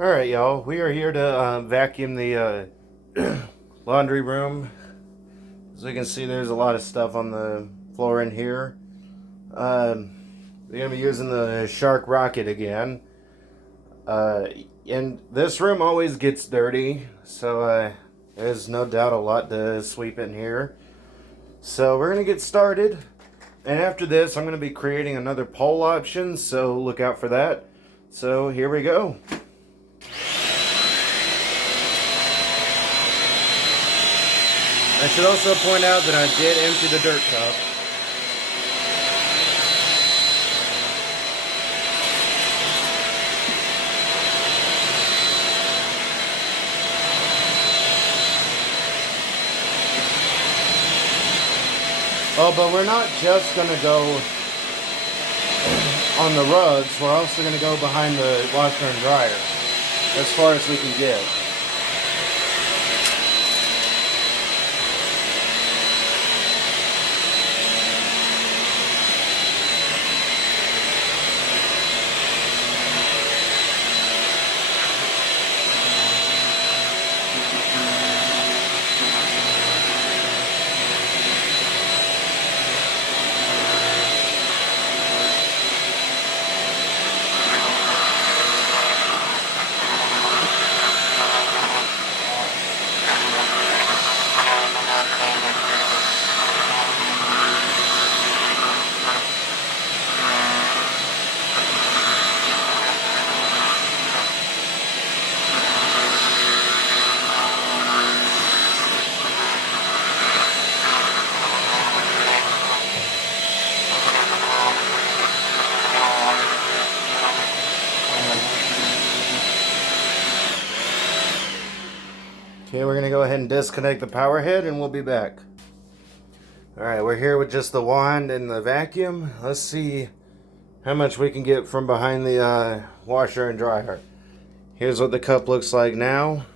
Alright, y'all. We are here to vacuum the laundry room. As we can see, there's a lot of stuff on the floor in here. We're going to be using the Shark Rocket again. And this room always gets dirty, so there's no doubt a lot to sweep in here. So we're going to get started. And after this, I'm going to be creating another poll option, so look out for that. So here we go. I should also point out that I did empty the dirt cup. Oh, but we're not just going to go on the rugs. We're also going to go behind the washer and dryer as far as we can get. Okay, we're going to go ahead and disconnect the power head and we'll be back. Alright, we're here with just the wand and the vacuum. Let's see how much we can get from behind the washer and dryer. Here's what the cup looks like now.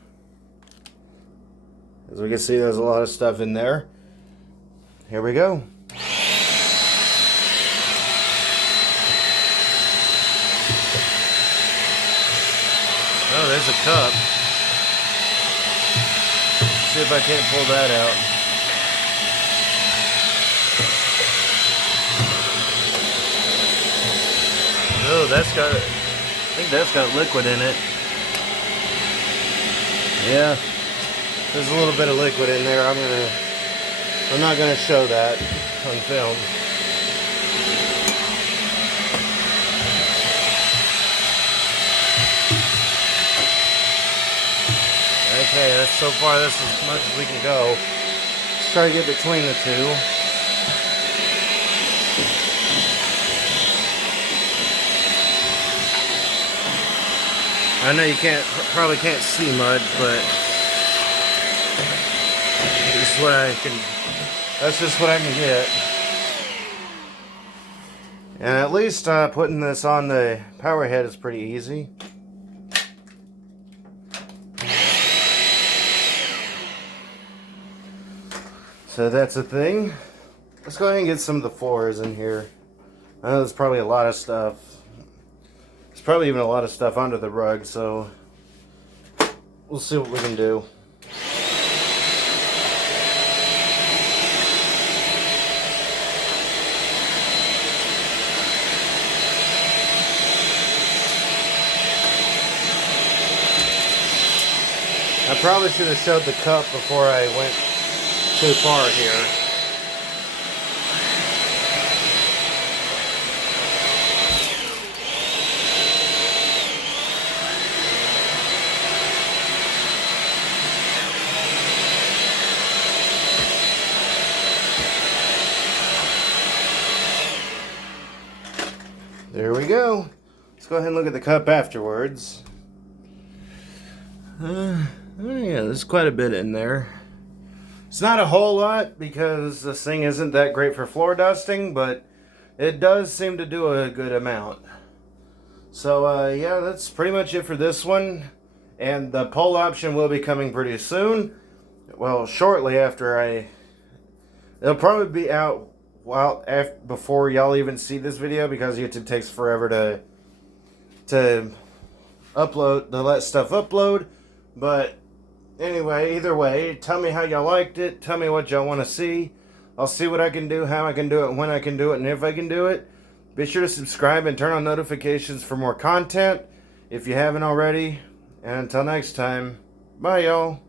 As we can see, there's a lot of stuff in there. Here we go. Oh, there's a cup. See if I can't pull that out. Oh, I think that's got liquid in it. Yeah, there's a little bit of liquid in there. I'm not gonna show that on film. Okay, so far that's as much as we can go. Let's try to get between the two. I know you probably can't see much, but that's just what I can get. And at least putting this on the power head is pretty easy. So that's a thing. Let's go ahead and get some of the floors in here. I know there's probably a lot of stuff. There's probably even a lot of stuff under the rug, so we'll see what we can do. I probably should have showed the cup before I went too far here. There we go. Let's go ahead and look at the cup afterwards. Oh yeah, there's quite a bit in there. It's not a whole lot because this thing isn't that great for floor dusting, but it does seem to do a good amount. So yeah, that's pretty much it for this one. And the poll option will be coming pretty soon. Well, shortly after it'll probably be out before y'all even see this video because YouTube takes forever to upload, to let stuff upload. But anyway, either way, tell me how y'all liked it. Tell me what y'all want to see. I'll see what I can do, how I can do it, when I can do it, and if I can do it. Be sure to subscribe and turn on notifications for more content if you haven't already. And until next time, bye y'all.